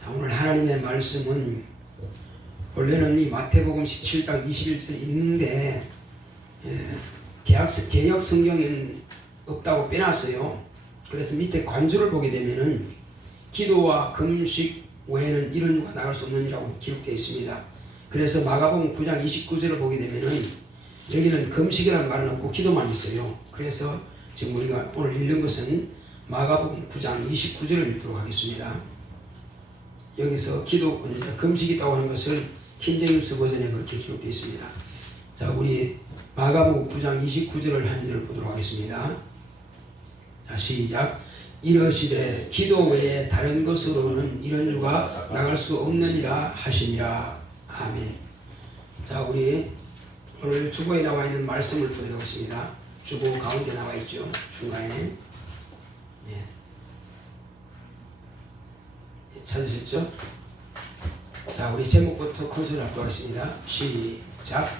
자, 오늘 하나님의 말씀은 원래는 이 마태복음 17장 21절에 있는데 개역 성경에는 없다고 빼놨어요. 그래서 밑에 관주를 보게 되면은 기도와 금식 외에는 이런 유가 나갈 수 없느니라고 기록되어 있습니다. 그래서 마가복음 9장 29절을 보게 되면은 여기는 금식이라는 말은 없고 기도만 있어요. 그래서 지금 우리가 오늘 읽는 것은 마가복음 9장 29절을 읽도록 하겠습니다. 여기서 기도, 금식이 있다고 하는 것을 킹제임스 버전에 그렇게 기록되어 있습니다. 자, 우리 마가복음 9장 29절을 한 절을 보도록 하겠습니다. 자, 시작. 이러시되 기도 외에 다른 것으로는 이런 유가 나갈 수 없느니라 하시니라. 아멘. 자, 우리 오늘 주보에 나와 있는 말씀을 보도록 하겠습니다. 주보 가운데 나와 있죠. 중간에. 찾으셨죠? 자, 우리 제목부터 컨설을 하도록 하겠습니다. 시작.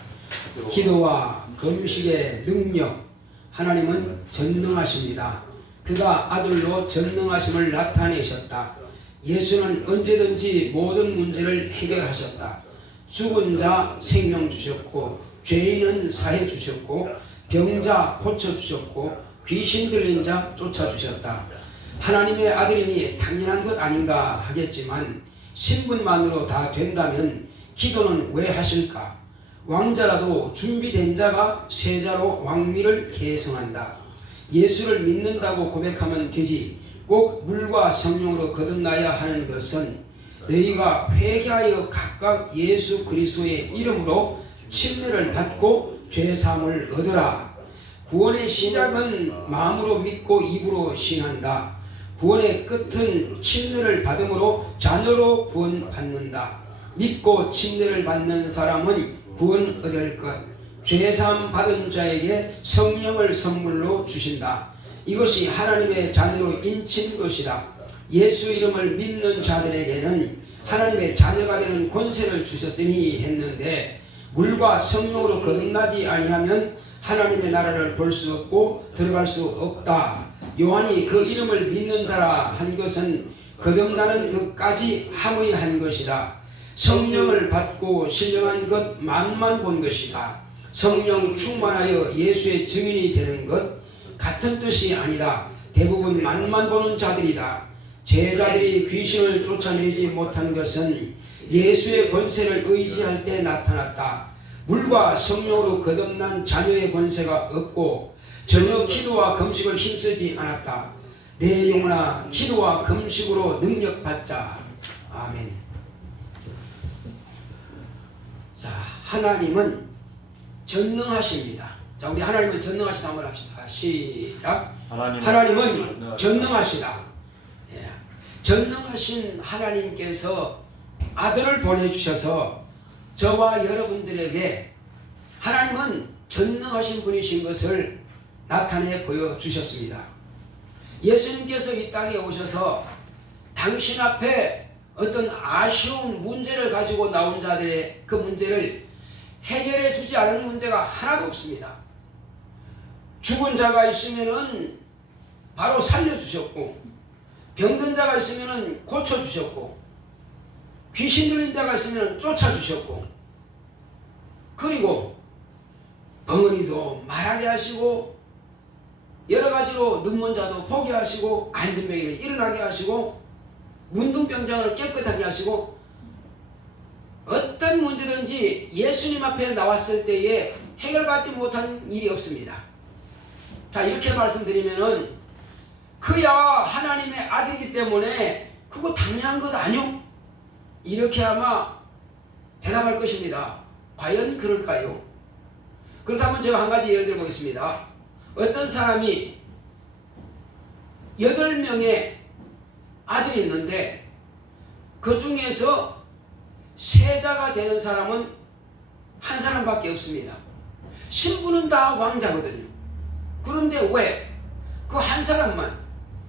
기도와 금식의 능력. 하나님은 전능하십니다. 그가 아들로 전능하심을 나타내셨다. 예수는 언제든지 모든 문제를 해결하셨다. 죽은 자 생명 주셨고, 죄인은 사해 주셨고, 병자 고쳐 주셨고, 귀신 들린 자 쫓아 주셨다. 하나님의 아들이니 당연한 것 아닌가 하겠지만 신분만으로 다 된다면 기도는 왜 하실까? 왕자라도 준비된 자가 세자로 왕위를 계승한다. 예수를 믿는다고 고백하면 되지 꼭 물과 성령으로 거듭나야 하는 것은 너희가 회개하여 각각 예수 그리스도의 이름으로 침례를 받고 죄사함을 얻으라. 구원의 시작은 마음으로 믿고 입으로 신한다. 구원의 끝은 침례를 받음으로 자녀로 구원받는다. 믿고 침례를 받는 사람은 구원 얻을 것. 죄사함 받은 자에게 성령을 선물로 주신다. 이것이 하나님의 자녀로 인친 것이다. 예수 이름을 믿는 자들에게는 하나님의 자녀가 되는 권세를 주셨으니 했는데 물과 성령으로 거듭나지 아니하면 하나님의 나라를 볼 수 없고 들어갈 수 없다. 요한이 그 이름을 믿는 자라 한 것은 거듭나는 것까지 함의한 것이다. 성령을 받고 신령한 것 만만 본 것이다. 성령 충만하여 예수의 증인이 되는 것 같은 뜻이 아니다. 대부분 만만 보는 자들이다. 제자들이 귀신을 쫓아내지 못한 것은 예수의 권세를 의지할 때 나타났다. 물과 성령으로 거듭난 자녀의 권세가 없고 전혀 기도와 금식을 힘쓰지 않았다. 내 영혼아 기도와 금식으로 능력받자. 아멘. 자, 하나님은 전능하십니다. 자, 우리 하나님은 전능하시다 한번 합시다. 시작. 하나님은 전능하시다. 예. 전능하신 하나님께서 아들을 보내주셔서 저와 여러분들에게 하나님은 전능하신 분이신 것을 나타내 보여주셨습니다. 예수님께서 이 땅에 오셔서 당신 앞에 어떤 아쉬운 문제를 가지고 나온 자들의 그 문제를 해결해 주지 않은 문제가 하나도 없습니다. 죽은 자가 있으면은 바로 살려주셨고, 병든 자가 있으면은 고쳐주셨고, 귀신 들린 자가 있으면 쫓아주셨고, 그리고 벙어리도 말하게 하시고, 여러 가지로 눈먼 자도 보게 하시고, 안진뱅이를 일어나게 하시고, 문둥병장을 깨끗하게 하시고, 어떤 문제든지 예수님 앞에 나왔을 때에 해결받지 못한 일이 없습니다. 자, 이렇게 말씀드리면은 그야 하나님의 아들이기 때문에 그거 당연한 것 아니요? 이렇게 아마 대답할 것입니다. 과연 그럴까요? 그렇다면 제가 한 가지 예를 들어보겠습니다. 어떤 사람이 8명의 아들이 있는데 그 중에서 세자가 되는 사람은 한 사람밖에 없습니다. 신부는 다 왕자거든요. 그런데 왜? 그 한 사람만,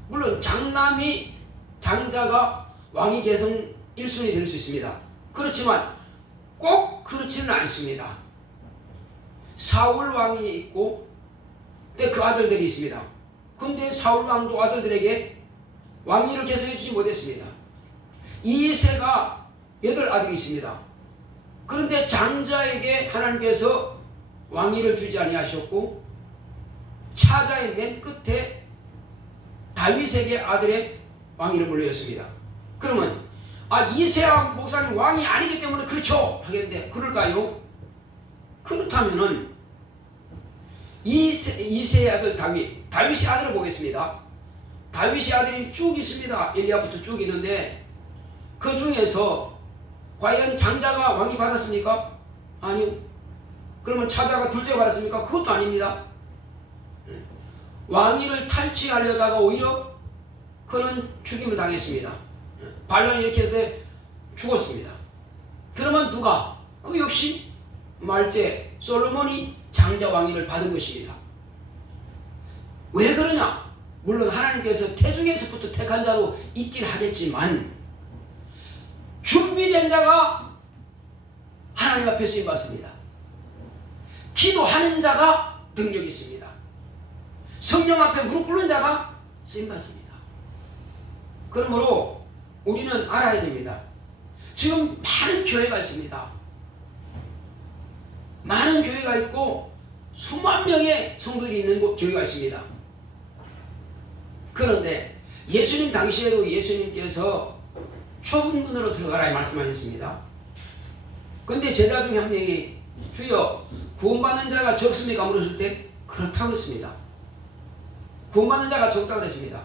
물론 장자가 왕위 계승 1순위 될 수 있습니다. 그렇지만 꼭 그렇지는 않습니다. 사울 왕이 있고 그 아들들이 있습니다. 근데 사울 왕도 아들들에게 왕위를 계승해 주지 못했습니다. 이새가 8아들이 있습니다. 그런데 장자에게 하나님께서 왕위를 주지 아니하셨고 차자의 맨 끝에 다윗에게 아들의 왕위를 물려줬습니다. 그러면 이새야 목사님 왕이 아니기 때문에 그렇죠 하겠는데 그럴까요? 그렇다면은 이새의 아들 다윗의 아들을 보겠습니다. 다윗의 아들이 쭉 있습니다. 엘리야부터 쭉 있는데 그 중에서 과연 장자가 왕위 받았습니까? 아니요. 그러면 차자가 둘째가 받았습니까? 그것도 아닙니다. 왕위를 탈취하려다가 오히려 그는 죽임을 당했습니다. 반란이 이렇게 해서 죽었습니다. 그러면 누가? 그 역시 말제 솔로몬이 장자 왕위를 받은 것입니다. 왜 그러냐? 물론 하나님께서 태중에서부터 택한 자도 있긴 하겠지만 준비된 자가 하나님 앞에 쓰임받습니다. 기도하는 자가 능력이 있습니다. 성령 앞에 무릎 꿇는 자가 쓰임받습니다. 그러므로 우리는 알아야 됩니다. 지금 많은 교회가 있습니다. 많은 교회가 있고 수만 명의 성도들이 있는 교회가 있습니다. 그런데 예수님 당시에도 예수님께서 좁은 문으로 들어가라 말씀하셨습니다. 그런데 제자 중에 한 명이 주여 구원받는 자가 적습니까? 물었을 때 그렇다고 했습니다. 구원받는 자가 적다고 했습니다.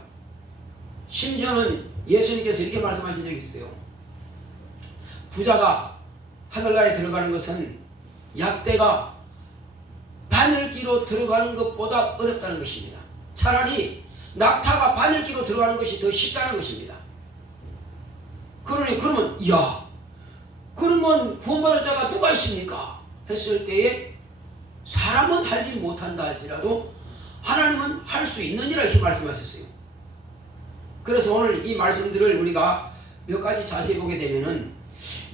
심지어는 예수님께서 이렇게 말씀하신 적이 있어요. 부자가 하늘나라에 들어가는 것은 약대가 바늘기로 들어가는 것보다 어렵다는 것입니다. 차라리 낙타가 바늘기로 들어가는 것이 더 쉽다는 것입니다. 그러면 그러면 구원받을 자가 누가 있습니까? 했을 때에 사람은 하지 못한다 할지라도 하나님은 할 수 있느니라 이렇게 말씀하셨어요. 그래서 오늘 이 말씀들을 우리가 몇 가지 자세히 보게 되면은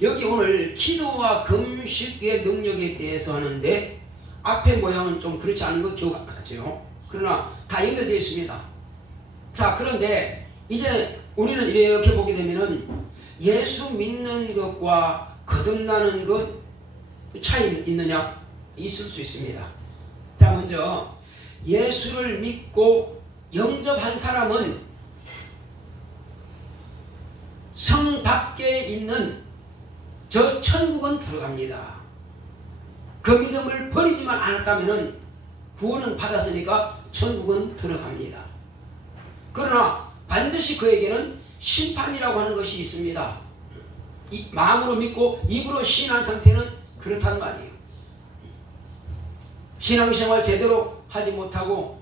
여기 오늘 기도와 금식의 능력에 대해서 하는데 앞에 모양은 좀 그렇지 않은 것 기억 같죠. 그러나 다 연결되어 있습니다. 자, 그런데 이제 우리는 이렇게 보게 되면은 예수 믿는 것과 거듭나는 것 차이 있느냐? 있을 수 있습니다. 자, 먼저 예수를 믿고 영접한 사람은 성 밖에 있는 저 천국은 들어갑니다. 그 믿음을 버리지만 않았다면 구원은 받았으니까 천국은 들어갑니다. 그러나 반드시 그에게는 심판이라고 하는 것이 있습니다. 마음으로 믿고 입으로 신한 상태는 그렇단 말이에요. 신앙생활 제대로 하지 못하고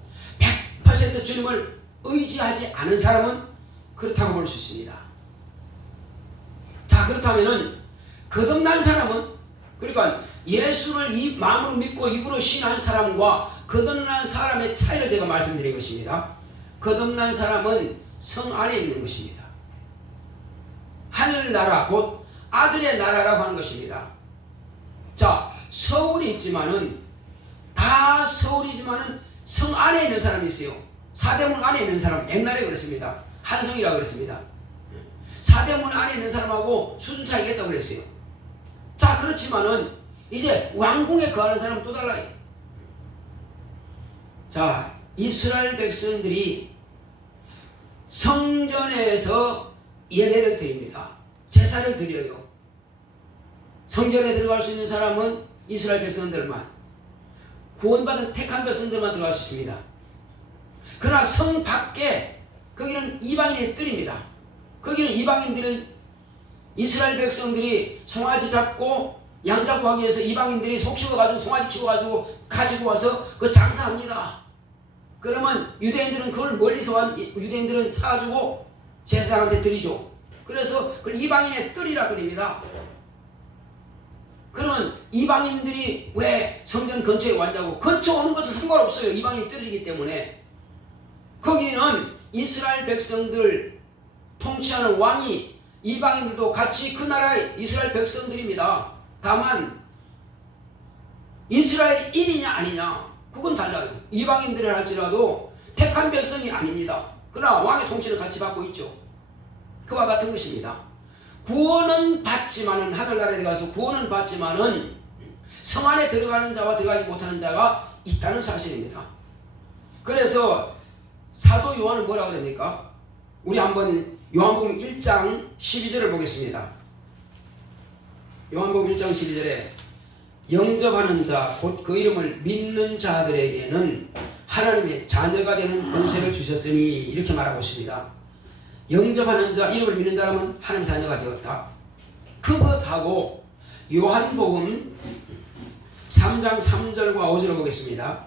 100% 주님을 의지하지 않은 사람은 그렇다고 볼 수 있습니다. 자, 그렇다면은 거듭난 사람은, 그러니까 예수를 마음으로 믿고 입으로 신한 사람과 거듭난 사람의 차이를 제가 말씀드린 것입니다. 거듭난 사람은 성 안에 있는 것입니다. 하늘나라 곧 아들의 나라라고 하는 것입니다. 자, 서울이 있지만은 다 서울이지만은 성 안에 있는 사람이 있어요. 사대문 안에 있는 사람, 옛날에 그랬습니다. 한성이라고 그랬습니다. 사대문 안에 있는 사람하고 수준 차이가 있다고 그랬어요. 자, 그렇지만은 이제 왕궁에 거하는 사람은 또 달라요. 자, 이스라엘 백성들이 성전에서 예배를 드립니다. 제사를 드려요. 성전에 들어갈 수 있는 사람은 이스라엘 백성들만, 구원받은 택한 백성들만 들어갈 수 있습니다. 그러나 성 밖에 거기는 이방인의 뜰입니다. 거기는 이방인들을 이스라엘 백성들이 송아지 잡고 양 잡고 하기 위해서 이방인들이 속 키워가지고 송아지 키워가지고 가지고 와서 그 장사합니다. 그러면 유대인들은 그걸 멀리서 온 유대인들은 사가지고 제사장한테 드리죠. 그래서 그걸 이방인의 뜰이라 그럽니다. 그러면 이방인들이 왜 성전 근처에 왔냐고. 근처 오는 것은 상관없어요. 이방인이 뜰이기 때문에. 거기는 이스라엘 백성들 통치하는 왕이 이방인들도 같이 그 나라의 이스라엘 백성들입니다. 다만 이스라엘인이냐 아니냐 그건 달라요. 이방인들을 할지라도 택한 백성이 아닙니다. 그러나 왕의 통치를 같이 받고 있죠. 그와 같은 것입니다. 구원은 받지만은, 하늘나라에 들어가서 구원은 받지만은 성 안에 들어가는 자와 들어가지 못하는 자가 있다는 사실입니다. 그래서 사도 요한은 뭐라고 합니까? 우리 한번 요한복음 1장 12절을 보겠습니다. 요한복음 1장 12절에 영접하는 자 곧 그 이름을 믿는 자들에게는 하나님의 자녀가 되는 권세를 주셨으니 이렇게 말하고 있습니다. 영접하는 자, 이름을 믿는 사람은 하나님의 자녀가 되었다. 그것하고 요한복음 3장 3절과 5절을 보겠습니다.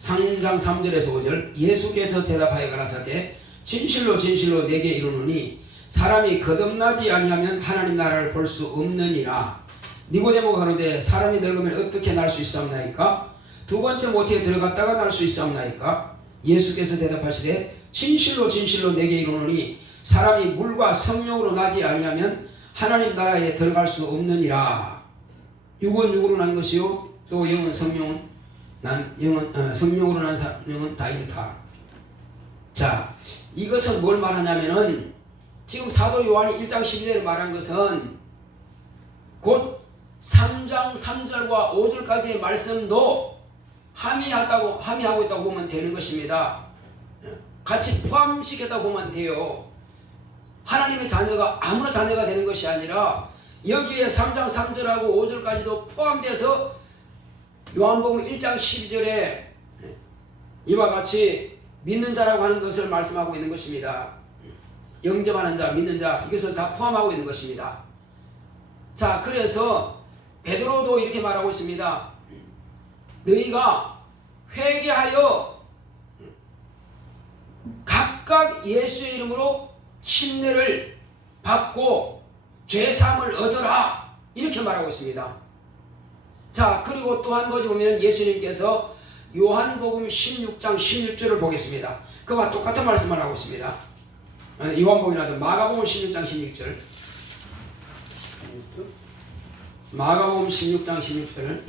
3장 3절에서 5절 예수께서 대답하여 가라사대 진실로 진실로 내게 이르노니 사람이 거듭나지 아니하면 하나님 나라를 볼 수 없느니라. 니고데모가 가로되 사람이 늙으면 어떻게 날 수 있사옵나이까? 두 번째 모태에 들어갔다가 날 수 있사옵나이까? 예수께서 대답하시되 진실로 진실로 내게 이르노니 사람이 물과 성령으로 나지 아니하면 하나님 나라에 들어갈 수 없느니라. 육은 육으로 난 것이요 또 영은 성령은 성령으로 난 영은 다 이렇다. 자, 이것은 뭘 말하냐면은 지금 사도 요한이 1장 12절에 말한 것은 곧 3장 3절과 5절까지의 말씀도 함의하고 있다고 보면 되는 것입니다. 같이 포함시켰다고 보면 돼요. 하나님의 자녀가 아무나 자녀가 되는 것이 아니라 여기에 3장 3절하고 5절까지도 포함돼서 요한복음 1장 12절에 이와 같이 믿는 자라고 하는 것을 말씀하고 있는 것입니다. 영접하는 자, 믿는 자, 이것을 다 포함하고 있는 것입니다. 자, 그래서 베드로도 이렇게 말하고 있습니다. 너희가 회개하여 각각 예수의 이름으로 침례를 받고 죄사함을 얻어라, 이렇게 말하고 있습니다. 자, 그리고 또 한 가지 보면 예수님께서 요한복음 16장 16절을 보겠습니다. 그와 똑같은 말씀을 하고 있습니다. 요한복음이라도 마가복음 16장 16절, 마가복음 16장 16절.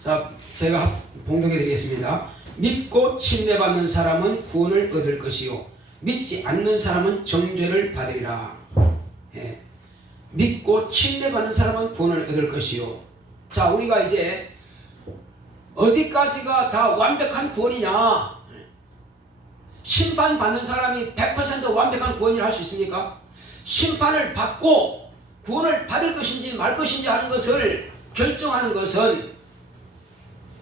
자, 제가 봉독해 드리겠습니다. 믿고 침례받는 사람은 구원을 얻을 것이요 믿지 않는 사람은 정죄를 받으리라. 예. 믿고 침례받는 사람은 구원을 얻을 것이요. 자, 우리가 이제 어디까지가 다 완벽한 구원이냐? 심판받는 사람이 100% 완벽한 구원을 할 수 있습니까? 심판을 받고 구원을 받을 것인지 말 것인지 하는 것을 결정하는 것은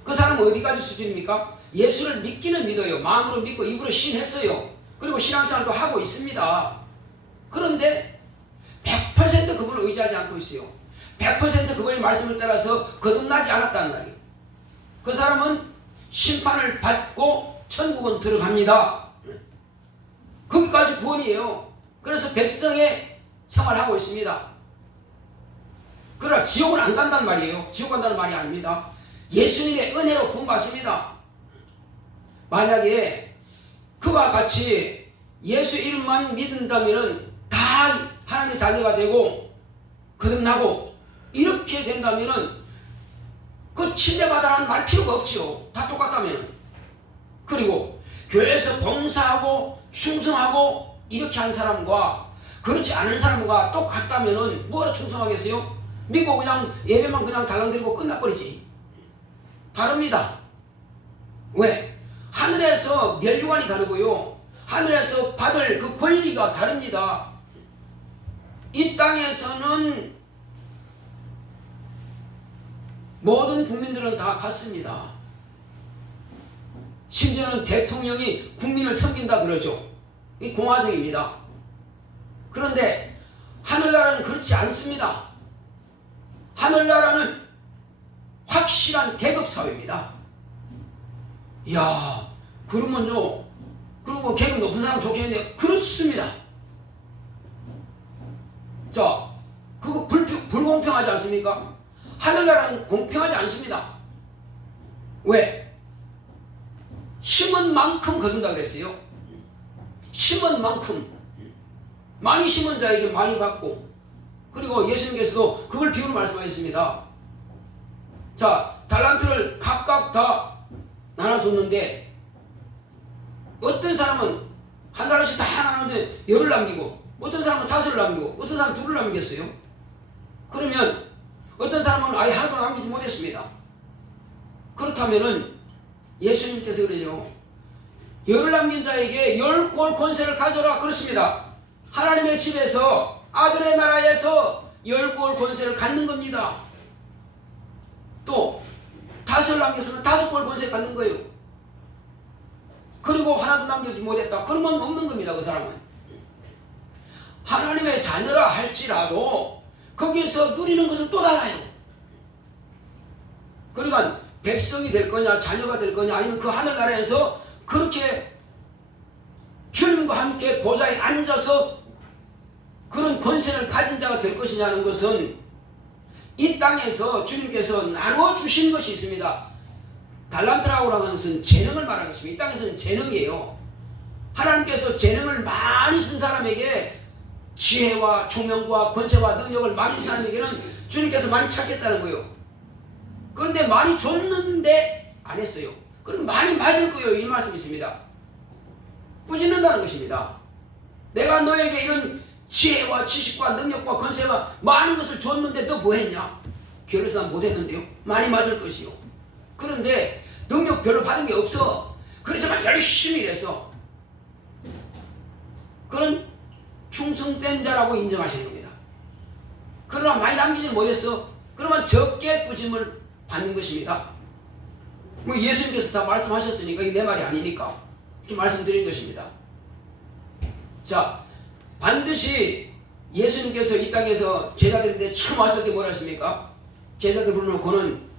그 사람은 어디까지 수준입니까? 예수를 믿기는 믿어요. 마음으로 믿고 입으로 신했어요. 그리고 신앙생활도 하고 있습니다. 그런데 100% 그분을 의지하지 않고 있어요. 100% 그분의 말씀을 따라서 거듭나지 않았다는 말이에요. 그 사람은 심판을 받고 천국은 들어갑니다. 거기까지 구원이에요. 그래서 백성의 생활하고 있습니다. 그러나 지옥은 안 간다는 말이에요. 지옥 간다는 말이 아닙니다. 예수님의 은혜로 구원받습니다. 만약에 그와 같이 예수 이름만 믿는다면 다 하나님의 자녀가 되고 거듭나고 이렇게 된다면 그 침례받아라는 말 필요가 없지요. 다 똑같다면. 그리고 교회에서 봉사하고 충성하고 이렇게 한 사람과 그렇지 않은 사람과 똑같다면 뭐라 충성하겠어요? 믿고 그냥 예배만 그냥 달랑드리고 끝나버리지. 다릅니다. 왜? 하늘에서 멸류관이 다르고요. 하늘에서 받을 그 권리가 다릅니다. 이 땅에서는 모든 국민들은 다 같습니다. 심지어는 대통령이 국민을 섬긴다 그러죠. 이 공화정입니다. 그런데 하늘나라는 그렇지 않습니다. 하늘나라는 확실한 계급사회입니다. 이야, 그러면요, 그리고 계급 높은 사람 좋겠는데, 그렇습니다. 자, 그거 불공평하지 않습니까? 하늘나라는 공평하지 않습니다. 왜? 심은 만큼 거둔다 그랬어요. 심은 만큼. 많이 심은 자에게 많이 받고, 그리고 예수님께서도 그걸 비유로 말씀하셨습니다. 자, 달란트를 각각 다 나눠줬는데 어떤 사람은 사람은 한 달씩 다 나누는데 10을 남기고, 어떤 사람은 5을 남기고, 어떤 사람은 2를 남겼어요. 그러면 어떤 사람은 아예 하나도 남기지 못했습니다. 그렇다면은 예수님께서 그래요. 10을 남긴 자에게 10골 권세를 가져라 그렇습니다. 하나님의 집에서, 아들의 나라에서 10골 권세를 갖는 겁니다. 또 5을 남겼으면 5골 권세 갖는 거예요. 그리고 하나도 남기지 못했다. 그러면 없는 겁니다. 그 사람은. 하나님의 자녀라 할지라도 거기서 누리는 것은 또 달라요. 그러니까 백성이 될 거냐, 자녀가 될 거냐, 아니면 그 하늘나라에서 그렇게 주님과 함께 보좌에 앉아서 그런 권세를 가진 자가 될 것이냐는 것은 이 땅에서 주님께서 나누어 주신 것이 있습니다. 달란트라고 하는 것은 재능을 말하는 것입니다. 이 땅에서는 재능이에요. 하나님께서 재능을 많이 준 사람에게 지혜와 총명과 권세와 능력을 많이 준 사람에게는 주님께서 많이 찾겠다는 거예요. 그런데 많이 줬는데 안 했어요. 그럼 많이 맞을 거예요. 이 말씀이 있습니다. 꾸짖는다는 것입니다. 내가 너에게 이런 지혜와 지식과 능력과 권세와 많은 것을 줬는데 너 뭐 했냐? 결혼은 못 했는데요. 많이 맞을 것이요. 그런데 능력 별로 받은 게 없어. 그렇지만 열심히 일해서 그런 충성된 자라고 인정하시는 겁니다. 그러나 많이 남기지 못했어. 그러면 적게 꾸짐을 받는 것입니다. 뭐 예수님께서 다 말씀하셨으니까 이게 내 말이 아니니까 이렇게 말씀드린 것입니다. 자, 반드시 예수님께서 이 땅에서 제자들인데 처음 왔을 때 뭐라 하십니까? 제자들 불러놓고는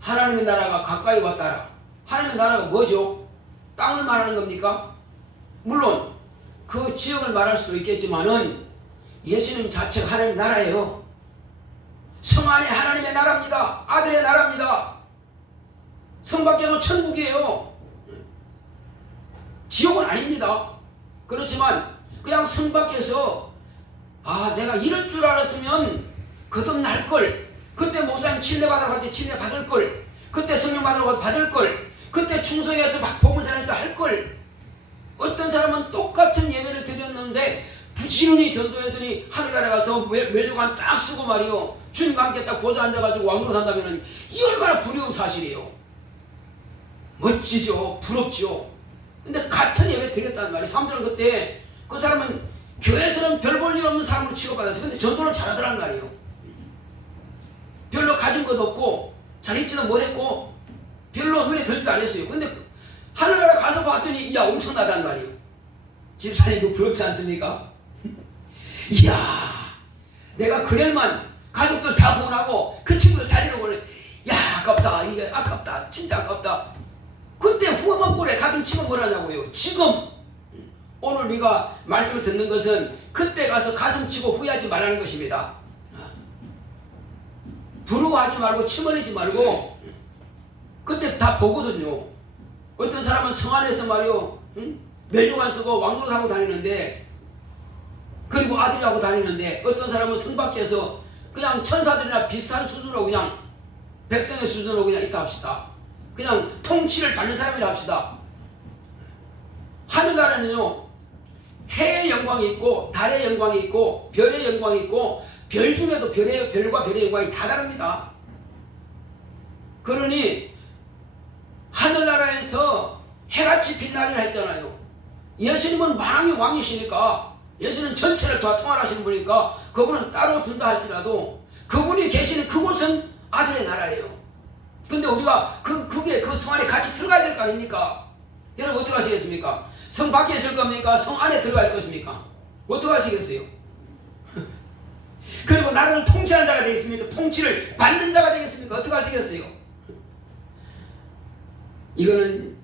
하나님의 나라가 가까이 왔다라. 하나님의 나라가 뭐죠? 땅을 말하는 겁니까? 물론 그 지역을 말할 수도 있겠지만은 예수님 자체가 하나님의 나라예요. 성 안에 하나님의 나라입니다. 아들의 나라입니다. 성 밖에도 천국이에요. 지옥은 아닙니다. 그렇지만 그냥 성 밖에서 내가 이럴 줄 알았으면 거듭날걸, 그때 목사님 침례 받으러 갈 때 침례 받을걸, 그때 성령 받으러 갈 때 받을걸, 그때 충성해서 막 복음을 전했다 할걸. 어떤 사람은 똑같은 예배를 드렸는데 부지런히 전도했더니 하늘나라 가서 외조관 딱 쓰고 말이요, 주님과 함께 딱 보좌 앉아가지고 왕노릇 한다면 이 얼마나 부러운 사실이에요. 멋지죠. 부럽죠. 근데 같은 예배 드렸다는 말이에요. 사람들은 그때 그 사람은 교회에서는 별 볼 일 없는 사람으로 취급받았어요. 근데 전도는 잘하더란 말이에요. 별로 가진 것도 없고 잘 입지도 못했고 별로 눈에 들지도 않았어요. 근데 하늘나라 가서 봤더니 야 엄청나단 말이에요. 집사님 이거 부럽지 않습니까? 이야, 내가 그날만 가족들 다 보내고 그 친구들 다 데려오래. 야 아깝다, 이게 아깝다, 진짜 아깝다. 그때 후회만 보래. 가슴 치고 뭐라냐고요. 지금 오늘 우리가 말씀을 듣는 것은 그때 가서 가슴 치고 후회하지 말라는 것입니다. 부러워하지 말고 침 흘리지 말고 그때 다 보거든요. 어떤 사람은 성 안에서 말이요, 멸종안 쓰고 왕노릇하고 다니는데, 그리고 아들하고 다니는데, 어떤 사람은 성 밖에서 그냥 천사들이나 비슷한 수준으로 그냥 백성의 수준으로 그냥 있다 합시다. 그냥 통치를 받는 사람이라 합시다. 하늘나라는요, 해의 영광이 있고 달의 영광이 있고 별의 영광이 있고 별 중에도 별과 별의 영광이 다 다릅니다. 그러니 하늘나라에서 해같이 빛나리라 했잖아요. 예수님은 만왕의 왕이시니까, 예수님은 전체를 다 통할하시는 분이니까 그분은 따로 둔다 할지라도 그분이 계시는 그곳은 아들의 나라예요. 근데 우리가 그게 그 성 안에 같이 들어가야 될 거 아닙니까? 여러분 어떻게 하시겠습니까? 성 밖에 있을 겁니까? 성 안에 들어갈 것입니까? 어떻게 하시겠어요? 그리고 나라를 통치하는 자가 되겠습니까? 통치를 받는 자가 되겠습니까? 어떻게 하시겠어요? 이거는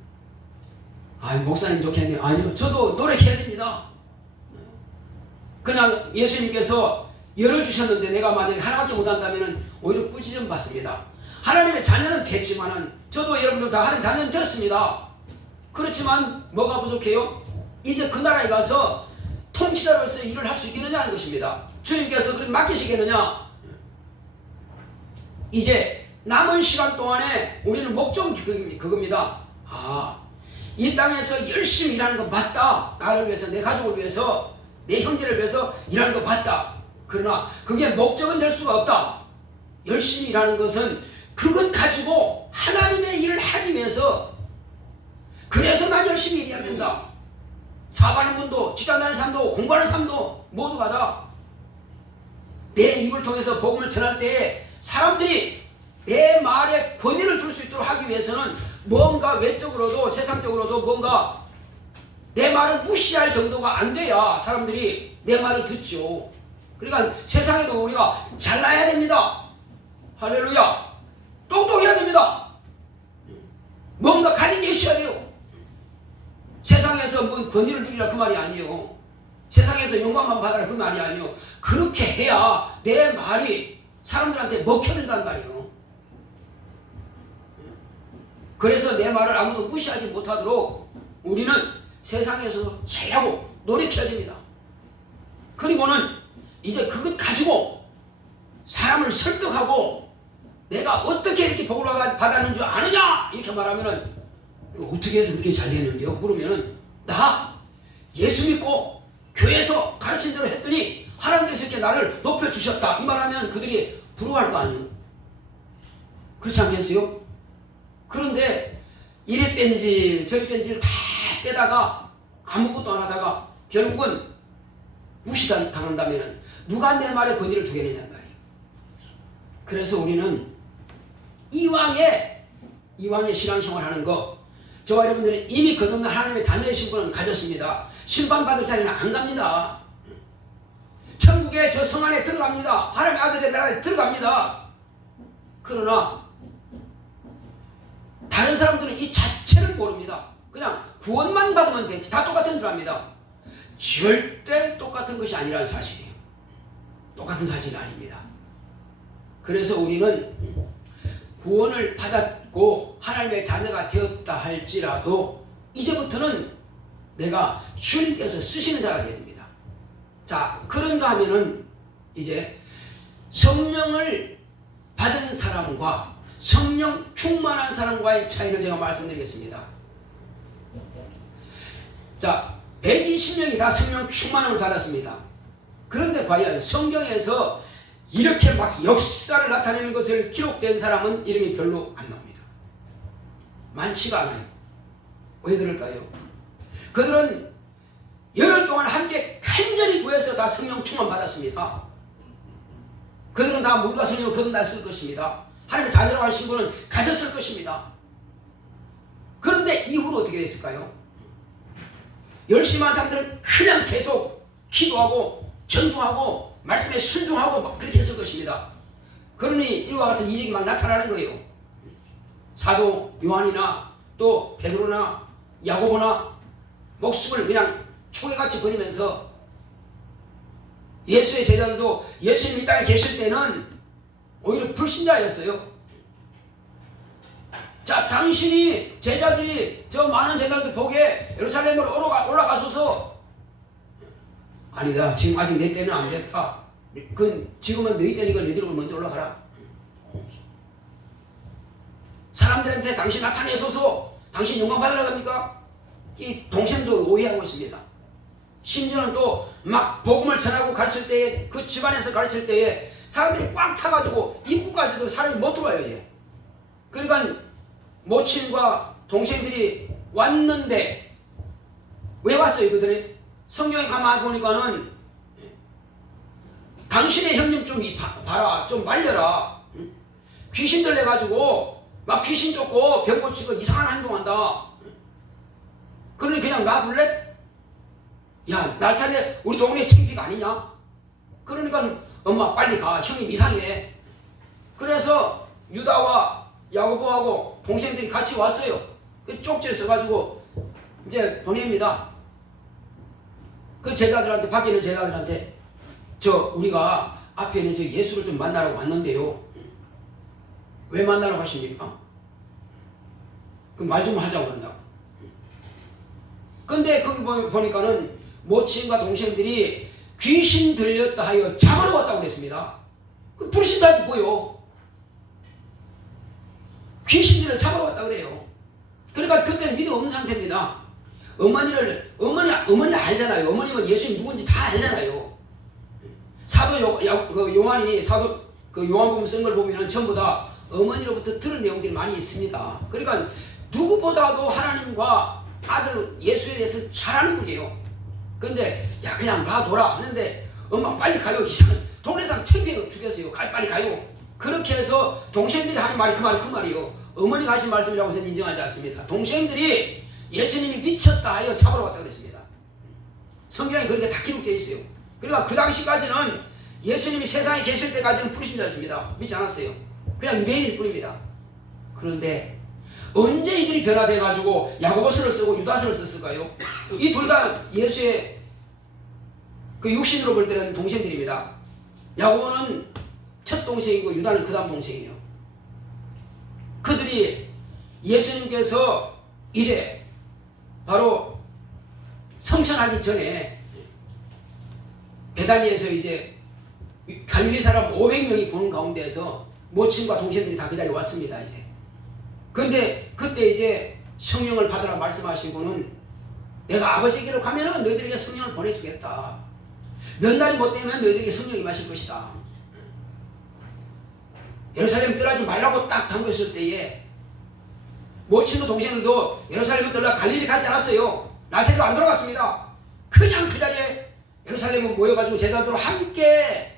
목사님 좋겠네요. 아니요, 저도 노력해야 됩니다. 그냥 예수님께서 열어주셨는데 내가 만약에 하나밖에 못한다면 오히려 꾸짖음 받습니다. 하나님의 자녀는 됐지만은, 저도 여러분들 다 하나님 자녀는 됐습니다. 그렇지만 뭐가 부족해요? 이제 그 나라에 가서 통치자로서 일을 할 수 있겠느냐는 것입니다. 주님께서 그렇게 맡기시겠느냐? 이제 남은 시간 동안에 우리는 목적은 그겁니다. 이 땅에서 열심히 일하는 거 맞다. 나를 위해서, 내 가족을 위해서, 내 형제를 위해서 일하는 거 맞다. 그러나 그게 목적은 될 수가 없다. 열심히 일하는 것은 그것 가지고 하나님의 일을 하기 위해서, 그래서 난 열심히 일해야 된다. 사업하는 분도, 직장 다니는 사람도, 공부하는 사람도 모두가 다 내 입을 통해서 복음을 전할 때에 사람들이 내 말에 권위를 줄 수 있도록 하기 위해서는 뭔가 외적으로도 세상적으로도 뭔가 내 말을 무시할 정도가 안 돼야 사람들이 내 말을 듣죠. 그러니까 세상에도 우리가 잘나야 됩니다. 할렐루야. 똑똑해야 됩니다. 뭔가 가진 게 있어야 돼요. 세상에서 뭔 권위를 누리라 그 말이 아니에요. 세상에서 영광만 받아라 그 말이 아니에요. 그렇게 해야 내 말이 사람들한테 먹혀든단 말이에요. 그래서 내 말을 아무도 무시하지 못하도록 우리는 세상에서 잘하고 노력해야 됩니다. 그리고는 이제 그것 가지고 사람을 설득하고 내가 어떻게 이렇게 복을 받았는 줄 아느냐 이렇게 말하면은 어떻게 해서 그렇게 잘 되는데요? 물으면은 나 예수 믿고 교회에서 가르친 대로 했더니 하나님께서 이렇게 나를 높여주셨다 이 말하면 그들이 부러워할 거 아니에요. 그렇지 않겠어요? 그런데 이리 뺀질 저리 뺀질 다 빼다가 아무것도 안 하다가 결국은 무시당한다면 누가 내 말에 권위를 두겠느냐는 말이에요. 그래서 우리는 이왕에 신앙생활 하는 거, 저와 여러분들은 이미 거듭난 하나님의 자녀의 신분은 가졌습니다. 심판받을 자리는 안 갑니다. 천국에 저 성 안에 들어갑니다. 하나님의 아들의 나라에 들어갑니다. 그러나 다른 사람들은 이 자체를 모릅니다. 그냥 구원만 받으면 되지. 다 똑같은 줄 압니다. 절대 똑같은 것이 아니라는 사실이에요. 똑같은 사실이 아닙니다. 그래서 우리는 구원을 받았고 하나님의 자녀가 되었다 할지라도 이제부터는 내가 주님께서 쓰시는 자가 되야 됩니다. 자, 그런가 하면은 이제 성령을 받은 사람과 성령 충만한 사람과의 차이를 제가 말씀드리겠습니다. 자, 120명이 다 성령 충만함을 받았습니다. 그런데 과연 성경에서 이렇게 막 역사를 나타내는 것을 기록된 사람은 이름이 별로 안 나옵니다. 많지가 않아요. 왜 그럴까요? 그들은 열흘 동안 함께 간절히 구해서 다 성령 충만 받았습니다. 그들은 다 물과 성령을 거듭났을 것입니다. 하나님의 자녀라고 할 신분은 가졌을 것입니다. 그런데 이후로 어떻게 됐을까요? 열심히 한 사람들은 그냥 계속 기도하고 전도하고 말씀에 순종하고 막 그렇게 했을 것입니다. 그러니 이와 같은 이적이 막 나타나는 거예요. 사도 요한이나 또 베드로나 야고보나 목숨을 그냥 초계같이 버리면서 예수의 제자들도 예수님이 이 땅에 계실 때는 오히려 불신자였어요. 자, 당신이 제자들이 저 많은 제자들 보게 예루살렘으로 올라가소서. 아니다. 지금 아직 내 때는 안 됐다. 그건 지금은 너희 때니까 너희들은 먼저 올라가라. 사람들한테 당신 나타내소서. 당신 영광 받으러 갑니까? 이 동생도 오해하고 있습니다. 심지어는 또 막 복음을 전하고 가르칠 때에 그 집안에서 가르칠 때에 사람들이 꽉 차가지고 입구까지도 사람이 못 들어와요. 이제. 그러니까 모친과 동생들이 왔는데 왜 왔어요? 그들이 성경에 가만히 보니까는 당신의 형님 좀 봐라, 좀 말려라. 귀신 들려가지고 막 귀신 쫓고 병 고치고 이상한 행동한다. 그러니 그냥 놔둘래? 야, 날살에 우리 동네 창피가 아니냐? 그러니까 엄마 빨리 가. 형님 이상해. 그래서 유다와 야고보하고 동생들이 같이 왔어요. 그 쪽지를 써가지고 이제 보냅니다. 그 제자들한테, 밖에 있는 제자들한테 우리가 앞에 있는 예수를 좀 만나러 왔는데요. 왜 만나러 가십니까? 그 말 좀 하자고 그런다고. 근데 거기 보니까는 모친과 동생들이 귀신 들렸다 하여 잡으러 왔다고 그랬습니다. 그 불신자지 뭐요. 귀신 들려 잡으러 왔다 그래요. 그러니까 그때는 믿음 없는 상태입니다. 어머니 알잖아요. 어머님은 예수님 누군지 다 알잖아요. 요한이 요한복음 쓴 걸 보면은 전부 다 어머니로부터 들은 내용들이 많이 있습니다. 그러니까 누구보다도 하나님과 아들 예수에 대해서 잘 아는 분이에요. 근데 야 그냥 놔둬라 하는데 엄마 빨리 가요. 이상 동네 사람 창피해 죽겠어요. 빨리 가요. 그렇게 해서 동생들이 하는 말이 그 말이요. 어머니가 하신 말씀이라고 저는 인정하지 않습니다. 동생들이 예수님이 미쳤다 하여 잡으러 갔다 그랬습니다. 성경에 그렇게 다 기록되어 있어요. 그러니까 그 당시까지는 예수님이 세상에 계실 때까지는 불신자였습니다. 믿지 않았어요. 그냥 유대인일 뿐입니다. 그런데 언제 이들이 변화돼가지고 야고보서를 쓰고 유다서를 썼을까요? 이 둘 다 예수의 그 육신으로 볼 때는 동생들입니다. 야고보는 첫 동생이고 유다는 그 다음 동생이에요. 그들이 예수님께서 이제 바로 성천하기 전에 베다니에서 이제 갈릴리 사람 500명이 보는 가운데에서 모친과 동생들이 다 그 자리에 왔습니다. 이제. 근데 그때 이제 성령을 받으라 말씀하신 분은 내가 아버지에게로 가면은 너희들에게 성령을 보내주겠다. 몇 날이 못 되면 너희들에게 성령이 마실 것이다. 예루살렘 떠나지 말라고 딱 당겼을 때에 모친도 동생들도 예루살렘을 떠나 갈릴리 가지 않았어요. 나세로 안 돌아갔습니다. 그냥 그 자리에 예루살렘에 모여가지고 제자들로 함께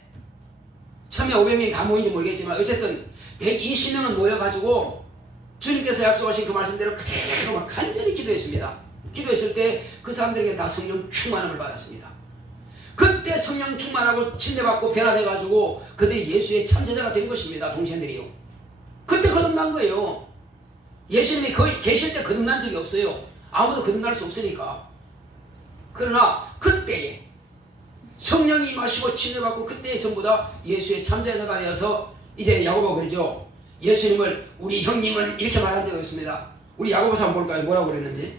처음에 500명이 다 모인지 모르겠지만 어쨌든 120명은 모여가지고 주님께서 약속하신 그 말씀대로 그대로 막 간절히 기도했습니다. 기도했을 때 그 사람들에게 다 성령 충만함을 받았습니다. 그때 성령 충만하고 침례받고 변화돼가지고 그들이 예수의 참제자가 된 것입니다. 동생들이요. 그때 거듭난 거예요. 예수님이 거기 계실 때 거듭난 적이 없어요. 아무도 거듭날 수 없으니까. 그러나 그때에 성령이 임하시고 침례받고 그때에 전부 다 예수의 참제자가 되어서 이제 야고보가 그러죠. 예수님을 우리 형님은 이렇게 말한 적이 있습니다. 우리 야고보서 한번 볼까요? 뭐라고 그랬는지.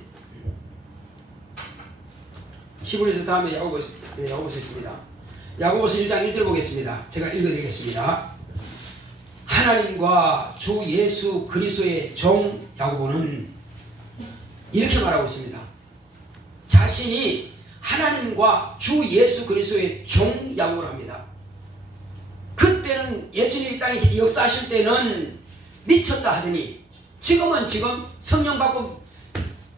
히브리서 다음에 야고보서 있습니다. 야고보서 1장 1절 보겠습니다. 제가 읽어드리겠습니다. 하나님과 주 예수 그리스도의 종 야고보는 이렇게 말하고 있습니다. 자신이 하나님과 주 예수 그리스도의 종 야고보를 합니다. 그때는 예수님이 이 땅에 역사하실 때는 미쳤다 하더니 지금 성령 받고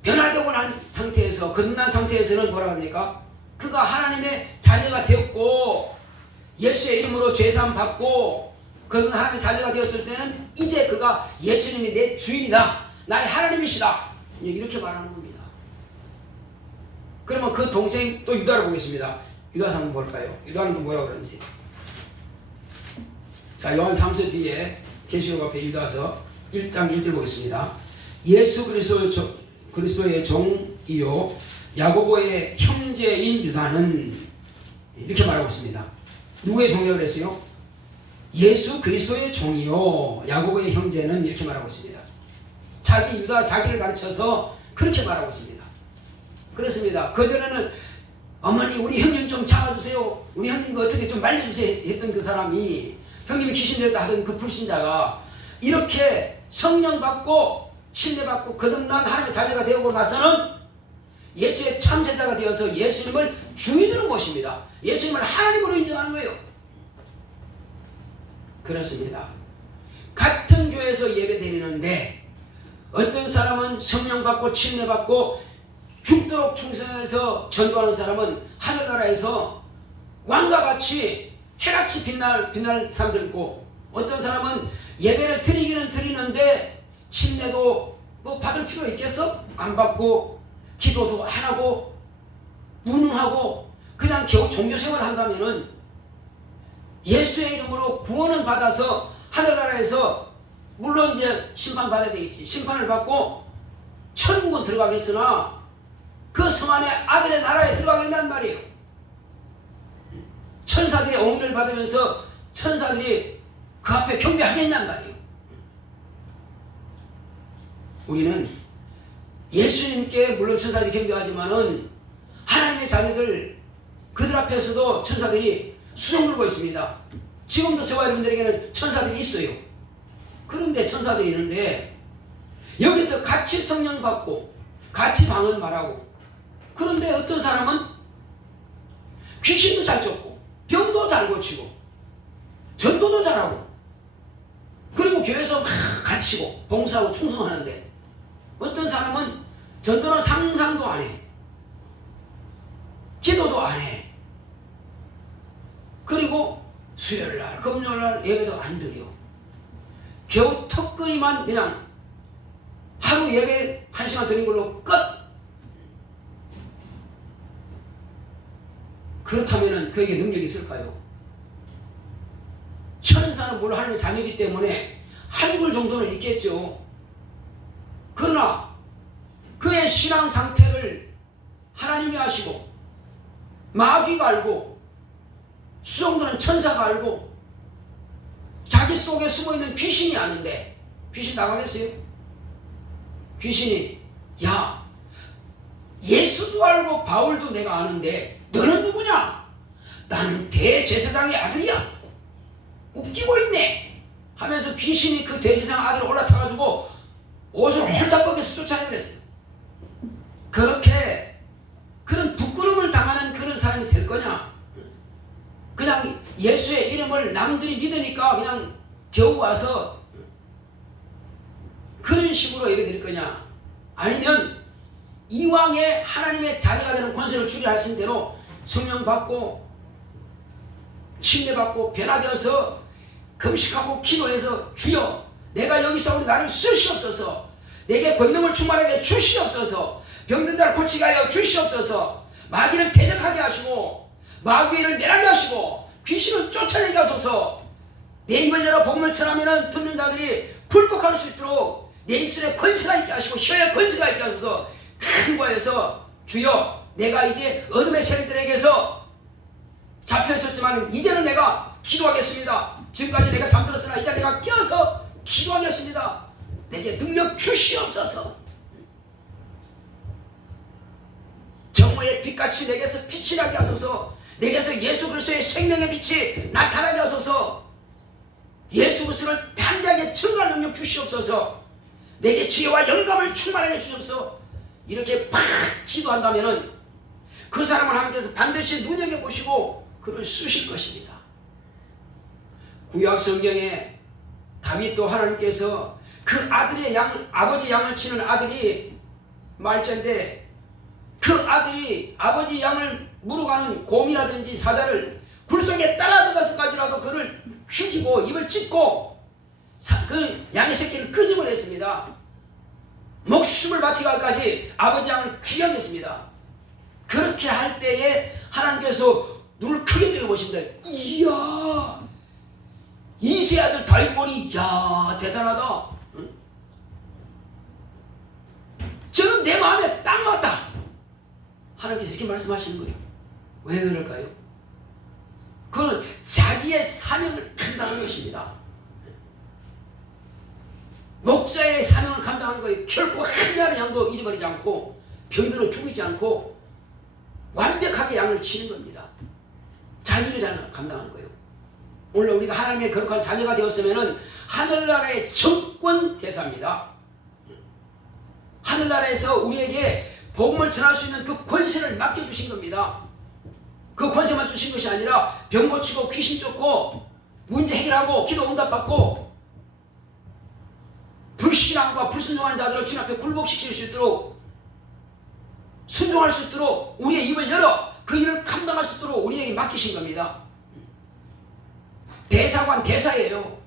변화되고 난 상태에서 거듭난 상태에서는 뭐라 합니까? 그가 하나님의 자녀가 되었고 예수의 이름으로 죄사함 받고 그는 하나님의 자녀가 되었을 때는 이제 그가 예수님이 내 주인이다. 나의 하나님이시다. 이렇게 말하는 겁니다. 그러면 그 동생 또 유다를 보겠습니다. 유다서 한번 볼까요? 유다는 또 뭐라고 그러는지. 자, 요한 3서 뒤에 계시록 앞에 유다서 1장 1절 보겠습니다. 예수 그리스도의 종이요 야고보의 형제인 유다는 이렇게 말하고 있습니다. 누구의 종이라고 그랬어요? 예수 그리스도의 종이요 야고보의 형제는 이렇게 말하고 있습니다. 유다 자기를 가르쳐서 그렇게 말하고 있습니다. 그렇습니다. 그전에는 어머니 우리 형님 좀 잡아주세요. 우리 형님 어떻게 좀 말려주세요 했던 그 사람이 형님이 귀신 들었다 하던 그 불신자가 이렇게 성령 받고 침례받고 거듭난 하나님의 자녀가 되고 나서는 예수의 참제자가 되어서 예수님을 주인으로 모십니다. 예수님을 하나님으로 인정하는 거예요. 그렇습니다. 같은 교회에서 예배드리는데 어떤 사람은 성령 받고 침례받고 죽도록 충성해서 전도하는 사람은 하늘나라에서 왕과같이 해같이 빛날 사람들 있고 어떤 사람은 예배를 드리기는 드리는데 침례도 뭐 받을 필요 있겠어? 안 받고 기도도 안 하고 무능하고 그냥 겨우 종교생활을 한다면은 예수의 이름으로 구원은 받아서 하늘나라에서 물론 이제 심판받아야 되겠지. 심판을 받고 천국은 들어가겠으나 그 성 안에 아들의 나라에 들어가겠단 말이에요. 천사들의 옹의를 받으면서 천사들이 그 앞에 경배하겠단 말이에요. 우리는 예수님께 물론 천사들이 경배하지만은 하나님의 자녀들 그들 앞에서도 천사들이 수종 들고 있습니다. 지금도 저와 여러분들에게는 천사들이 있어요. 그런데 천사들이 있는데 여기서 같이 성령 받고 같이 방언 말하고, 그런데 어떤 사람은 귀신도 잘 쫓고 병도 잘 고치고 전도도 잘하고, 그리고 교회에서 막 가르치고 봉사하고 충성하는데, 어떤 사람은 전도는 상상도 안 해, 기도도 안 해, 그리고 수요일날 금요일날 예배도 안 드려. 겨우 턱걸이만 그냥 하루 예배 1시간 드린 걸로 끝. 그렇다면 그에게 능력이 있을까요? 천사는 물론 하나님의 자녀이기 때문에 한 줄 정도는 있겠죠. 그러나 그의 신앙 상태를 하나님이 아시고, 마귀가 알고, 수정도는 천사가 알고, 자기 속에 숨어있는 귀신이 아는데 귀신 나가겠어요? 귀신이, 야, 예수도 알고 바울도 내가 아는데 너는 누구냐? 나는 대제사장의 아들이야. 웃기고 있네 하면서 귀신이 그 대제사장 아들을 올라타가지고 옷을 홀딱 벗겨서 쫓아내버렸어요. 그렇게 그런 부끄러움을 당하는 그런 사람이 될 거냐? 그냥 예수의 이름을 남들이 믿으니까 그냥 겨우 와서 그런 식으로 예배 드릴 거냐? 아니면 이왕에 하나님의 자녀가 되는 권세를 주리 하신 대로 성령 받고 침례받고 변화되어서 금식하고 기도해서, 주여 내가 여기서 우리 나를 쓰시옵소서, 내게 권능을 충만하게 주시옵소서, 병든 자를 고치게 하여 주시옵소서, 마귀를 대적하게 하시고 마귀를 멸하게 하시고 귀신을 쫓아내게 하소서, 내 입을 열어 복음을 전하면 듣는 자들이 굴복할 수 있도록 내 입술에 권세가 있게 하시고 혀에 권세가 있게 하소서, 큰 거에서 주여 내가 이제 어둠의 세력들에게서 잡혀 있었지만 이제는 내가 기도하겠습니다. 지금까지 내가 잠들었으나 이제 내가 깨어서 기도하겠습니다. 내게 능력 주시옵소서. 정오의 빛같이 내게서 빛이 나게 하소서. 내게서 예수 그리스도의 생명의 빛이 나타나게 하소서. 예수 그리스도를 담대하게 증거할 능력 주시옵소서. 내게 지혜와 영감을 충만하게 주옵소서. 이렇게 팍 기도한다면은 그 사람을 하나님께서 반드시 눈여겨보시고 그를 쓰실 것입니다. 구약 성경에 다윗도 하나님께서 그 아들의 아버지 양을 치는 아들이 말자인데, 그 아들이 아버지 양을 물어가는 곰이라든지 사자를 굴속에 따라 들어가서까지라도 그를 죽이고 입을 찢고 그 양의 새끼를 끄집어냈습니다. 목숨을 바치고 할까지 아버지 양을 귀하게 했습니다. 그렇게 할 때에 하나님께서 눈을 크게 뜨여보십니다. 이야, 이세 아들 다윗본이, 야, 대단하다. 응? 저는 내 마음에 딱 맞다. 하나님께서 이렇게 말씀하시는 거예요. 왜 그럴까요? 그건 자기의 사명을 감당하는 것입니다. 목자의 사명을 감당하는 거예요. 결코 한 마리 양도 잊어버리지 않고 병들어 죽이지 않고 완벽하게 양을 치는 겁니다. 자기를 잘 감당하는 거예요. 오늘 우리가 하나님의 거룩한 자녀가 되었으면 하늘나라의 정권 대사입니다. 하늘나라에서 우리에게 복음을 전할 수 있는 그 권세를 맡겨주신 겁니다. 그 권세만 주신 것이 아니라 병 고치고 귀신 쫓고 문제 해결하고 기도 응답받고 불신앙과 불순종한 자들을 주님 앞에 굴복시킬 수 있도록, 순종할 수 있도록 우리의 입을 열어 그 일을 감당할 수 있도록 우리에게 맡기신 겁니다. 대사관 대사예요.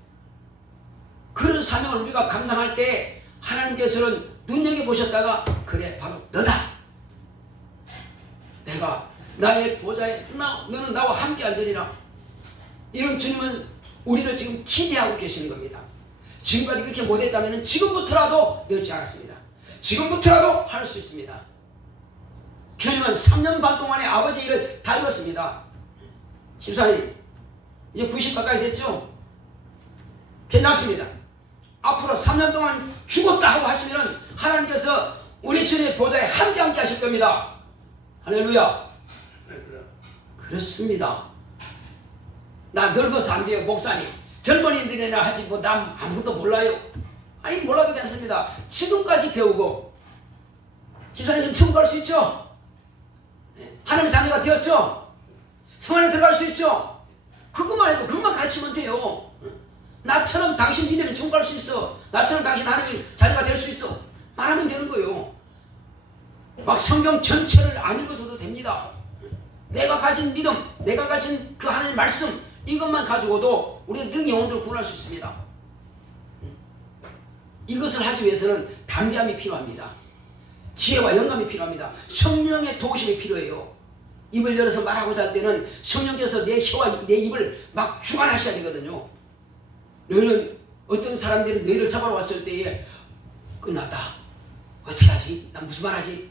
그런 사명을 우리가 감당할 때 하나님께서는 눈여겨보셨다가, 그래 바로 너다. 내가 나의 보좌에 너는 나와 함께 앉으리라. 이런 주님은 우리를 지금 기대하고 계시는 겁니다. 지금까지 그렇게 못했다면 지금부터라도 늦지 않았습니다. 지금부터라도 할 수 있습니다. 주님은 3년 반 동안에 아버지 일을 다 이뤘습니다. 집사님 이제 90 가까이 됐죠? 괜찮습니다. 앞으로 3년 동안 죽었다 하고 하시면 하나님께서 우리 주님의 보좌에 함께 하실 겁니다. 할렐루야. 그렇습니다. 나 늙어서 안 돼요 목사님. 젊은이들이나 하지 뭐 난 아무것도 몰라요. 아니 몰라도 괜찮습니다. 지금까지 배우고 집사님 천국 갈 수 있죠? 하나님의 자녀가 되었죠? 성 안에 들어갈 수 있죠? 그것만 해도 그것만 가르치면 돼요. 나처럼 당신 믿으면 천국 갈 수 있어. 나처럼 당신 하나님의 자녀가 될 수 있어. 말하면 되는 거예요. 막 성경 전체를 안 읽어줘도 됩니다. 내가 가진 믿음, 내가 가진 그 하나님의 말씀, 이것만 가지고도 우리는 능 영혼들을 구원할 수 있습니다. 이것을 하기 위해서는 담대함이 필요합니다. 지혜와 영감이 필요합니다. 성령의 도우심이 필요해요. 입을 열어서 말하고자 할 때는 성령께서 내 혀와 내 입을 막 주관하셔야 되거든요. 너희는 어떤 사람들이 너희를 잡아러 왔을 때에 끝났다. 어떻게 하지? 난 무슨 말 하지?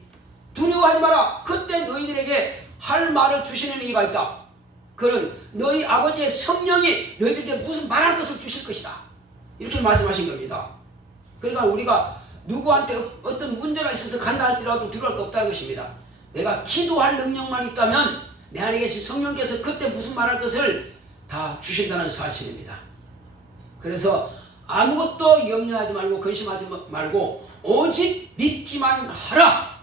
두려워하지 마라. 그때 너희들에게 할 말을 주시는 이가 있다. 그는 너희 아버지의 성령이 너희들에게 무슨 말할 것을 주실 것이다. 이렇게 말씀하신 겁니다. 그러니까 우리가 누구한테 어떤 문제가 있어서 간다 할지라도 두려울 거 없다는 것입니다. 내가 기도할 능력만 있다면 내 안에 계신 성령께서 그때 무슨 말할 것을 다 주신다는 사실입니다. 그래서 아무것도 염려하지 말고 근심하지 말고 오직 믿기만 하라.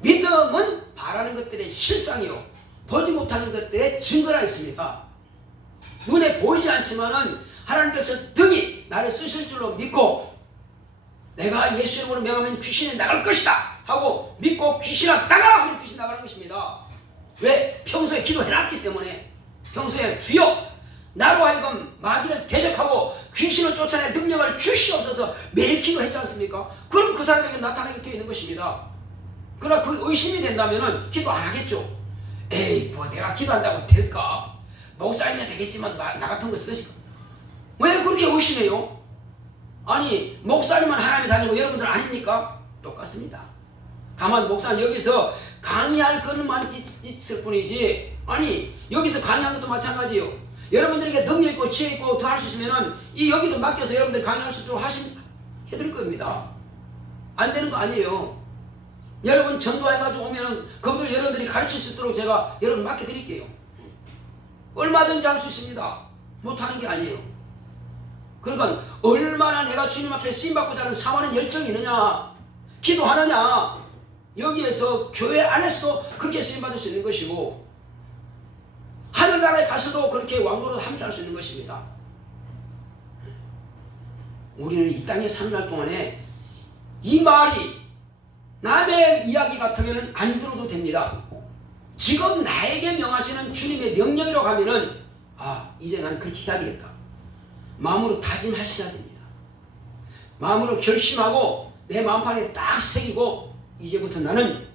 믿음은 바라는 것들의 실상이요 보지 못하는 것들의 증거라 있습니다. 눈에 보이지 않지만은 하나님께서 등이 나를 쓰실 줄로 믿고 내가 예수 이름으로 명하면 귀신이 나갈 것이다 하고 믿고 귀신아 나가라 하면 귀신 나가는 것입니다. 왜? 평소에 기도해놨기 때문에. 평소에 주여 나로 하여금 마귀를 대적하고 귀신을 쫓아내 능력을 주시옵소서 매일 기도했지 않습니까? 그럼 그 사람에게 나타나게 되어 있는 것입니다. 그러나 그 의심이 된다면 기도 안 하겠죠. 에이 뭐 내가 기도한다고 될까? 목사님은 되겠지만 나 같은 거 쓰시고. 왜 그렇게 의심해요? 아니 목사님은 하나님의 자녀고 여러분들 아닙니까? 똑같습니다. 다만 목사는 여기서 강의할 것만 있을 뿐이지 아니 여기서 강의하는 것도 마찬가지예요. 여러분들에게 능력 있고 지혜 있고 더 할 수 있으면 이 여기도 맡겨서 여러분들 강의할 수 있도록 해드릴 겁니다. 안 되는 거 아니에요. 여러분 전도해가지고 오면은 그분들 여러분들이 가르칠 수 있도록 제가 여러분 맡겨드릴게요. 얼마든지 할 수 있습니다. 못하는 게 아니에요. 그러니까 얼마나 내가 주님 앞에 쓰임받고자 하는 사모하는 열정이 있느냐 기도하느냐 여기에서 교회 안에서도 그렇게 쓰임받을 수 있는 것이고 하늘나라에 가서도 그렇게 왕노릇 함께 할 수 있는 것입니다. 우리는 이 땅에 사는 날 동안에 이 말이 남의 이야기 같으면 안 들어도 됩니다. 지금 나에게 명하시는 주님의 명령이라고 하면은 이제 난 그렇게 해야 되겠다. 마음으로 다짐하셔야 됩니다. 마음으로 결심하고 내 마음판에 딱 새기고 이제부터 나는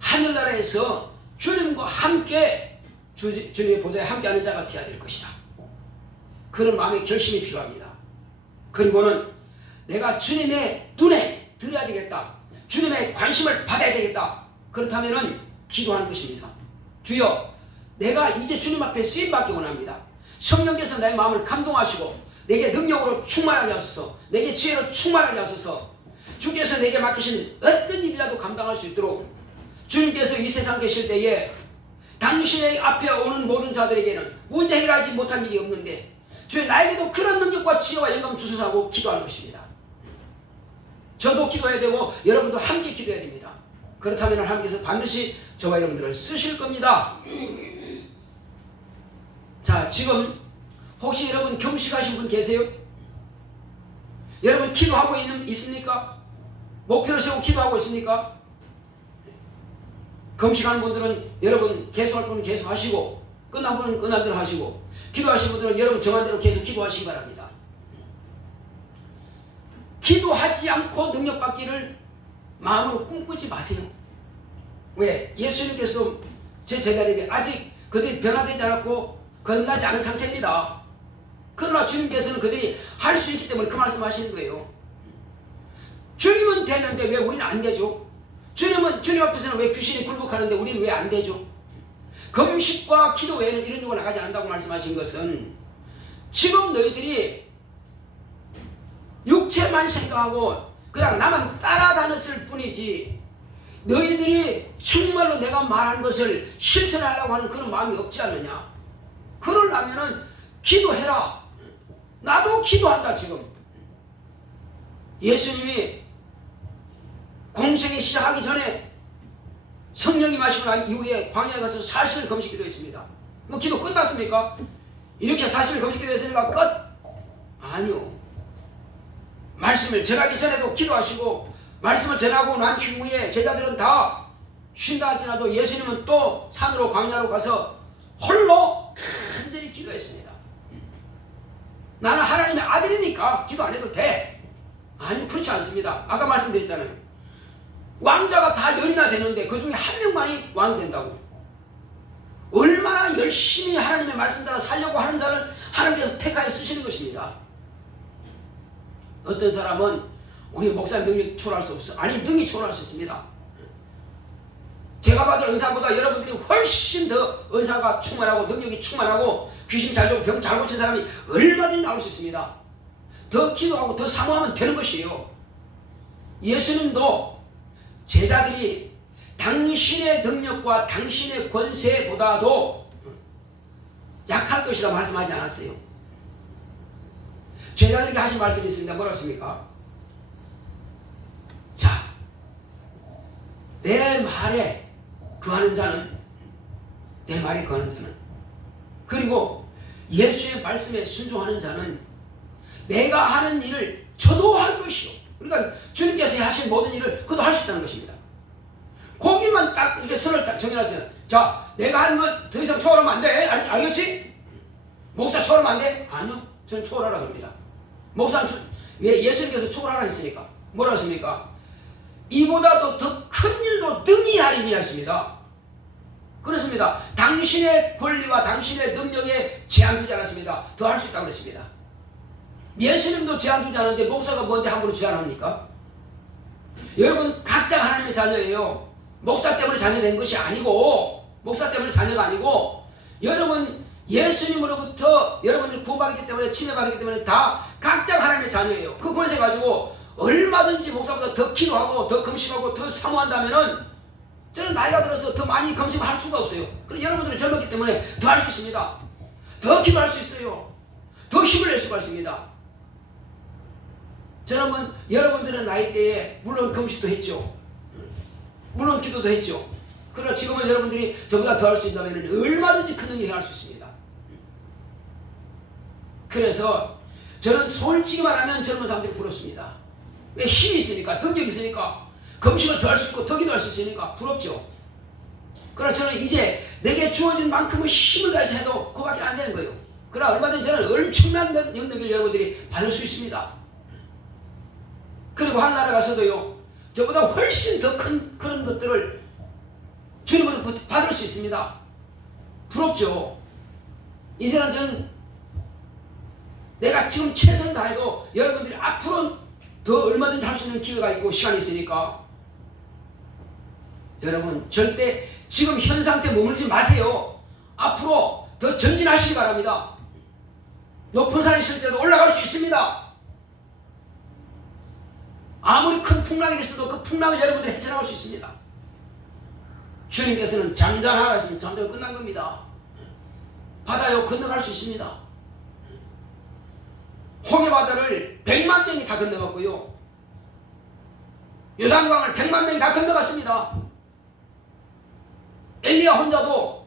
하늘나라에서 주님과 함께 주님의 보좌에 함께하는 자가 되어야 될 것이다. 그런 마음의 결심이 필요합니다. 그리고는 내가 주님의 눈에 들어야 되겠다. 주님의 관심을 받아야 되겠다. 그렇다면은 기도하는 것입니다. 주여 내가 이제 주님 앞에 쓰임받기 원합니다. 성령께서 나의 마음을 감동하시고 내게 능력으로 충만하게 하소서. 내게 지혜로 충만하게 하소서. 주께서 내게 맡기신 어떤 일이라도 감당할 수 있도록 주님께서 이 세상 계실 때에 당신의 앞에 오는 모든 자들에게는 문제 해결하지 못한 일이 없는데 주여 나에게도 그런 능력과 지혜와 영감 주소서하고 기도하는 것입니다. 저도 기도해야 되고 여러분도 함께 기도해야 됩니다. 그렇다면 하나님께서 반드시 저와 여러분들을 쓰실 겁니다. 자, 지금 혹시 여러분 금식하신 분 계세요? 여러분 기도하고 있습니까? 목표를 세우고 기도하고 있습니까? 금식하는 분들은 여러분 계속할 분은 계속 하시고 끝난 분은 끝난 대로 하시고 기도하신 분들은 여러분 정한 대로 계속 기도하시기 바랍니다. 기도하지 않고 능력받기를 마음으로 꿈꾸지 마세요. 왜? 예수님께서 제 제자들에게 아직 그들이 변화되지 않았고 건나지 않은 상태입니다. 그러나 주님께서는 그들이 할 수 있기 때문에 그 말씀하시는 거예요. 주님은 되는데 왜 우리는 안 되죠? 주님 앞에서는 왜 귀신이 굴복하는데 우리는 왜 안 되죠? 금식과 기도 외에는 이런 쪽으로 나가지 않는다고 말씀하신 것은 지금 너희들이 육체만 생각하고 그냥 나만 따라다녔을 뿐이지 너희들이 정말로 내가 말한 것을 실천하려고 하는 그런 마음이 없지 않느냐? 그러려면은 기도해라. 나도 기도한다. 지금 예수님이 공생이 시작하기 전에 성령이 마시고 난 이후에 광야에 가서 40일 금식 기도했습니다. 뭐 기도 끝났습니까? 이렇게 40일 금식 기도했으니까 끝? 아니요. 말씀을 전하기 전에도 기도하시고 말씀을 전하고 난 후에 제자들은 다 쉰다 할지라도 예수님은 또 산으로 광야로 가서 홀로 간절히 기도했습니다. 나는 하나님의 아들이니까 기도 안 해도 돼. 아니, 그렇지 않습니다. 아까 말씀드렸잖아요. 왕자가 다 열이나 되는데 그 중에 한 명만이 왕이 된다고. 얼마나 열심히 하나님의 말씀 따라 살려고 하는 자를 하나님께서 택하여 쓰시는 것입니다. 어떤 사람은 우리 목사님 능력이 초월할 수 없어. 아니, 능히 초월할 수 있습니다. 제가 받은 은사보다 여러분들이 훨씬 더 은사가 충만하고 능력이 충만하고 귀신 잘 잡고 병 잘 고친 사람이 얼마든지 나올 수 있습니다. 더 기도하고 더 사모하면 되는 것이에요. 예수님도 제자들이 당신의 능력과 당신의 권세보다도 약할 것이다 말씀하지 않았어요. 제자들에게 하신 말씀이 있습니다. 뭐라고 했습니까? 자, 내 말에 거하는 자는, 내 말에 거하는 자는, 그리고 예수의 말씀에 순종하는 자는 내가 하는 일을 저도 할 것이요. 그러니까 주님께서 하신 모든 일을 그도 할 수 있다는 것입니다. 거기만 딱 이렇게 선을 딱 정해놨어요. 자, 내가 하는 건 더 이상 초월하면 안 돼. 알겠지? 목사 초월하면 안 돼? 아니요. 저는 초월하라 그럽니다. 목사는 왜 예수님께서 초월하라 했으니까. 뭐라 하십니까? 이보다도 더 큰 일도 능히 하리니 하십니다. 그렇습니다. 당신의 권리와 당신의 능력에 제한 두지 않았습니다. 더 할 수 있다고 그랬습니다. 예수님도 제한 두지 않았는데 목사가 뭔데 함부로 제한합니까? 여러분 각자 하나님의 자녀예요. 목사 때문에 자녀된 것이 아니고, 목사 때문에 자녀가 아니고, 여러분 예수님으로부터 여러분들 구원받기 때문에, 침해받기 때문에 다 각자 하나님의 자녀예요. 그 권세 가지고 얼마든지 목사보다 더 기도하고 더 금식하고 더 사모한다면은, 저는 나이가 들어서 더 많이 금식을 할 수가 없어요. 그럼 여러분들은 젊었기 때문에 더 할 수 있습니다. 더 기도할 수 있어요. 더 힘을 낼 수가 있습니다. 저는 여러분들은 나이 때에 물론 금식도 했죠. 물론 기도도 했죠. 그러나 지금은 여러분들이 저보다 더 할 수 있다면 얼마든지 큰 능력이 할 수 있습니다. 그래서 저는 솔직히 말하면 젊은 사람들이 부럽습니다. 왜? 힘이 있으니까, 능력이 있으니까, 금식을 더 할 수 있고 더 기도할 수 있으니까 부럽죠. 그러나 저는 이제 내게 주어진 만큼의 힘을 다해서 해도 그거밖에 안 되는 거예요. 그러나 얼마든지 저는 엄청난 능력을 여러분들이 받을 수 있습니다. 그리고 하나나라 가서도요, 저보다 훨씬 더 큰 그런 것들을 주님으로 받을 수 있습니다. 부럽죠. 이제는 저는 내가 지금 최선을 다해도 여러분들이 앞으로 더 얼마든지 할 수 있는 기회가 있고 시간이 있으니까 여러분 절대 지금 현 상태에 머물지 마세요. 앞으로 더 전진하시기 바랍니다. 높은 산에 있을 때도 올라갈 수 있습니다. 아무리 큰 풍랑이 있어도 그 풍랑을 여러분들이 헤쳐나갈 수 있습니다. 주님께서는 잠잠하라 했으면 잠잠 끝난 겁니다. 바다요 건너갈 수 있습니다. 홍해바다를 100만 명이 다 건너갔고요. 요단강을 100만 명이 다 건너갔습니다. 엘리야 혼자도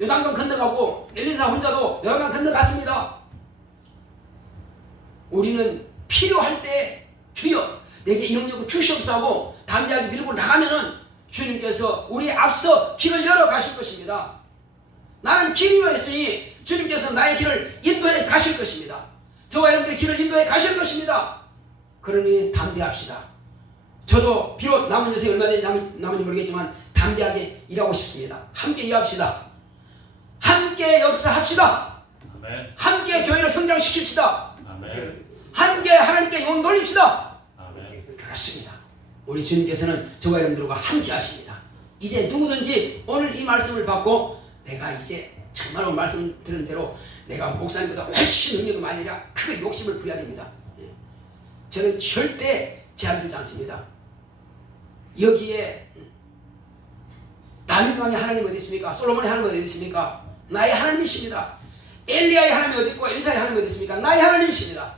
요단강 건너가고 엘리사 혼자도 요단강 건너갔습니다. 우리는 필요할 때 주여 내게 이런 력을 주시옵소서 하고 담대하게 밀고 나가면은 주님께서 우리 앞서 길을 열어 가실 것입니다. 나는 길이었으니 주님께서 나의 길을 인도해 가실 것입니다. 저와 여러분들의 길을 인도해 가실 것입니다. 그러니 담대합시다. 저도 비록 남은 인생이 얼마나 남은지 모르겠지만 담대하게 일하고 싶습니다. 함께 일합시다. 함께 역사합시다. 아멘. 함께 교회를 성장시킵시다. 아멘. 함께 하나님께 영광 돌립시다. 아멘. 그렇습니다. 우리 주님께서는 저와 여러분들과 함께 하십니다. 이제 누구든지 오늘 이 말씀을 받고 내가 이제 정말로 말씀 들은 대로 내가 목사님보다 훨씬 능력이 많이 아니라 크게 욕심을 부려야 됩니다. 저는 절대 제한 두지 않습니다. 여기에 다윗 왕의 하나님 어디 있습니까? 솔로몬의 하나님 어디 있습니까? 나의 하나님이십니다. 엘리야의 하나님이 어디 있고 엘리사의 하나님이 어디 있습니까? 나의 하나님이십니다.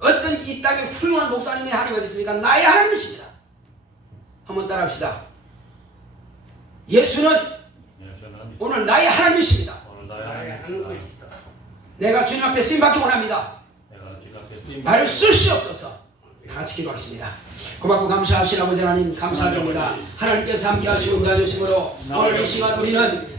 어떤 이 땅의 훌륭한 목사님의 하나님이 어디 있습니까? 나의 하나님이십니다. 한번 따라합시다. 예수는 오늘 나의 하나님이십니다. 내가 주님 앞에 쓰임받기 원합니다. 나를 쓰시옵소서. 다 같이 기도하겠습니다. 고맙고 감사하신 아버지 하나님 감사드립니다. 하나님께서 함께 하시고 인도하심으로 오늘 이 시간 우리는